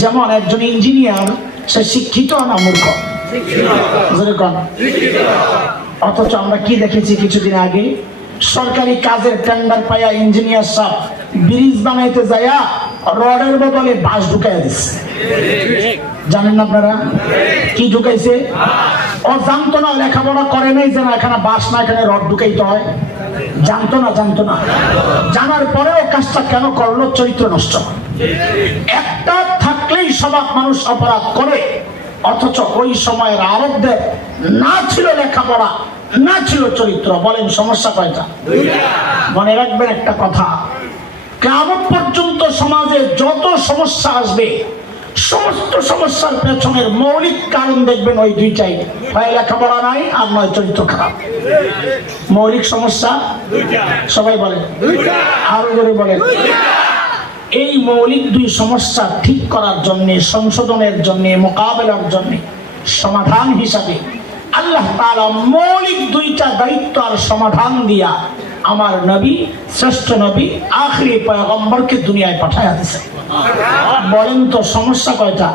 যেমন একজন ইঞ্জিনিয়ার, সে শিক্ষিত না মূর্খ? অথচ আমরা কি দেখেছি কিছুদিন আগে, সরকারি কাজের টেন্ডার পাইয়া ইঞ্জিনিয়ার সাহেব ব্রিজ বানাইতে যাইয়া রডের বদলে বাঁশ ঢুকাইয়া দিচ্ছে। জানেন না আপনারা কি ঢুকাইছে? ও জানতো না, লেখাপড়া করে নাই যে না এখানে বাঁশ না এখানে রড ঢুকাইতে হয়। জানতো না, জানতো না। জানার পরেও কাজটা কেন করলো? চরিত্র নষ্ট। একটা থাকলেই সবাক মানুষ অপরাধ করে, অথচ ওই সময়ের আরবদের না ছিল লেখাপড়া, না ছিল চরিত্র। বলেন সমস্যা কয়টা? মনে রাখবেন একটা কথা, কিয়ামত পর্যন্ত সমাজে যত সমস্যা আসবে, সমস্ত সমস্যার পেছনের মৌলিক কারণ দেখবেন ওই দুইটাই, হয় লেখাপড়া নাই আর নয় চরিত্র খারাপ। মৌলিক সমস্যা সবাই বলেন, আরো জোরে বলেন। এই মৌলিক দুই সমস্যা ঠিক করার জন্য, সংশোধনের জন্য, মোকাবেলার জন্য সমাধান হিসাবে আল্লাহ তাআলা মৌলিক দুইটা দায়িত্ব আর সমাধান দিয়া আমার নবী, শ্রেষ্ঠ নবী, আখিরি পয়গম্বরকে দুনিয়ায় পাঠায়া দিয়েছে। বলেন তো সমস্যা কয়টা?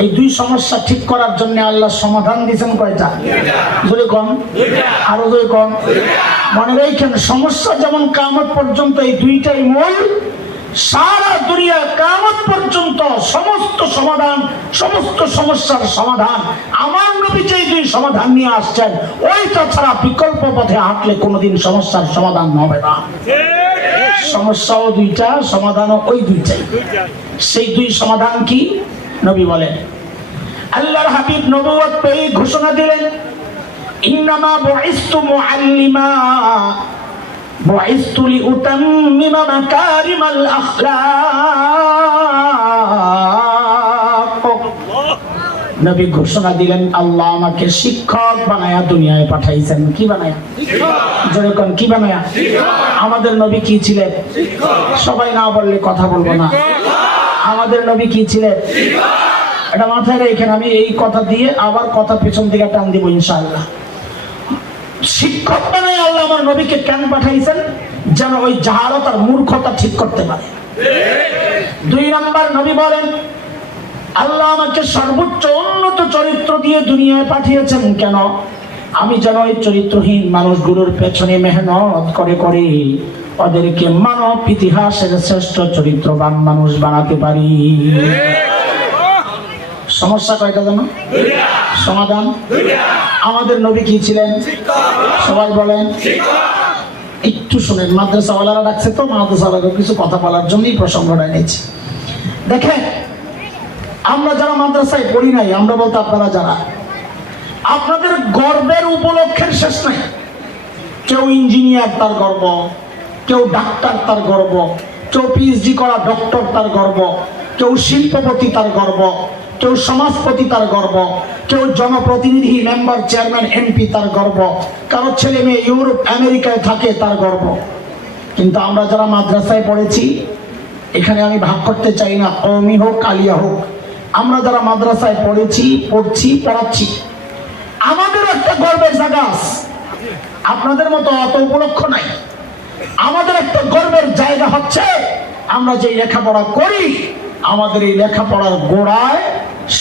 এই দুই সমস্যা ঠিক করার জন্য আল্লাহ সমাধান দিয়েছেন কয়টা? জোরে কোন, আরো জোরে কোন। মনে রাখেন, সমস্যা যেমন কিয়ামত পর্যন্ত এই দুইটাই মূল, সারা দুনিয়া কিয়ামত পর্যন্ত সমস্ত সমাধান, সমস্ত সমস্যার সমাধান আমার নবী যে দুই সমাধান নিয়ে আসছেন, ওইটা ছাড়া বিকল্প পথে হাঁটলে কোনোদিন সমস্যার সমাধান হবে না। সমস্যাও দুইটা, সমাধানও ওই দুইটাই। সেই দুই সমাধান কি? নবী বলেন, আল্লাহর হাবিব নবুয়ত পেয়ে ঘোষণা দিলেন, ইন্নামা বুইসতু মুআল্লিমা বুইসতু লিউতাম্মিমা মাকারিমাল আখলাক। নবী ঘোষণা দিলেন, আল্লাহ আমাকে শিক্ষক বানায়া দুনিয়ায় পাঠাইছেন। কি বানায়া? জোরে কোন, কি বানায়া? আমাদের নবী কি ছিলেন? সবাই না বললে কথা বলবো না। আমাদের নবী কি ছিলেন? এটা মাথায় রেখেন। আমি এই কথা দিয়ে আবার কথা পেছন দিকে টান দিব ইনশাআল্লাহ। শিক্ষক বানায় আল্লাহ আমার নবীকে কেন পাঠাইছেন? যেন ওই জাহালত আর মূর্খতা ঠিক করতে পারে। দুই নাম্বার, নবী বলেন, আল্লাহ আমাকে সর্বোচ্চ উন্নত চরিত্র দিয়ে দুনিয়ায় পাঠিয়েছেন কেন? আমি যেন ওই চরিত্রহীন মানুষগুলোর পেছনে মেহনত করে করে ওদেরকে মানব ইতিহাসের শ্রেষ্ঠ চরিত্রবান মানুষ বানাতে পারি। সমস্যা কয়টা জানো? সমাধান। আমাদের নবী কি ছিলেন? সবাই বলেন। একটু শুনেন, মাদ্রাসাওয়ালারা ডাকছে তো, মাদ্রাসাওয়ালাদের কিছু কথা বলার জন্যই প্রসঙ্গটা এনেছি। দেখেন, আমরা যারা মাদ্রাসায় পড়ি নাই, আমরা বলতে আপনারা যারা, আপনাদের গর্বের উপলক্ষের শেষ নাই। কেউ ইঞ্জিনিয়ার তার গর্ব, কেউ ডাক্তার তার গর্ব, কেউ পিএইচডি করা ডক্টর তার গর্ব, কেউ শিল্পপতি তার গর্ব, কেউ সমাজপতি তার গর্ব, কেউ জনপ্রতিনিধি, মেম্বার, চেয়ারম্যান, এমপি তার গর্ব, কারো ছেলে মেয়ে ইউরোপ আমেরিকায় থাকে তার গর্ব। কিন্তু আমরা যারা মাদ্রাসায় পড়েছি, এখানে আমি ভাগ করতে চাই না কওমি হোক আলিয়া হোক, আমরা যারা মাদ্রাসায় পড়েছি, পড়ছি, পড়াচ্ছি, আমাদের একটা গর্বের জায়গা আছে। আপনাদের মতো অত উপলক্ষ নাই। আমাদের একটা গর্বের জায়গা হচ্ছে আমরা যে লেখাপড়া করি, আমাদের এই লেখাপড়ার গোড়ায়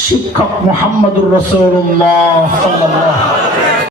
শিক্ষক মুহাম্মদুর রাসূলুল্লাহ সাল্লাল্লাহু আলাইহি ওয়াসাল্লাম।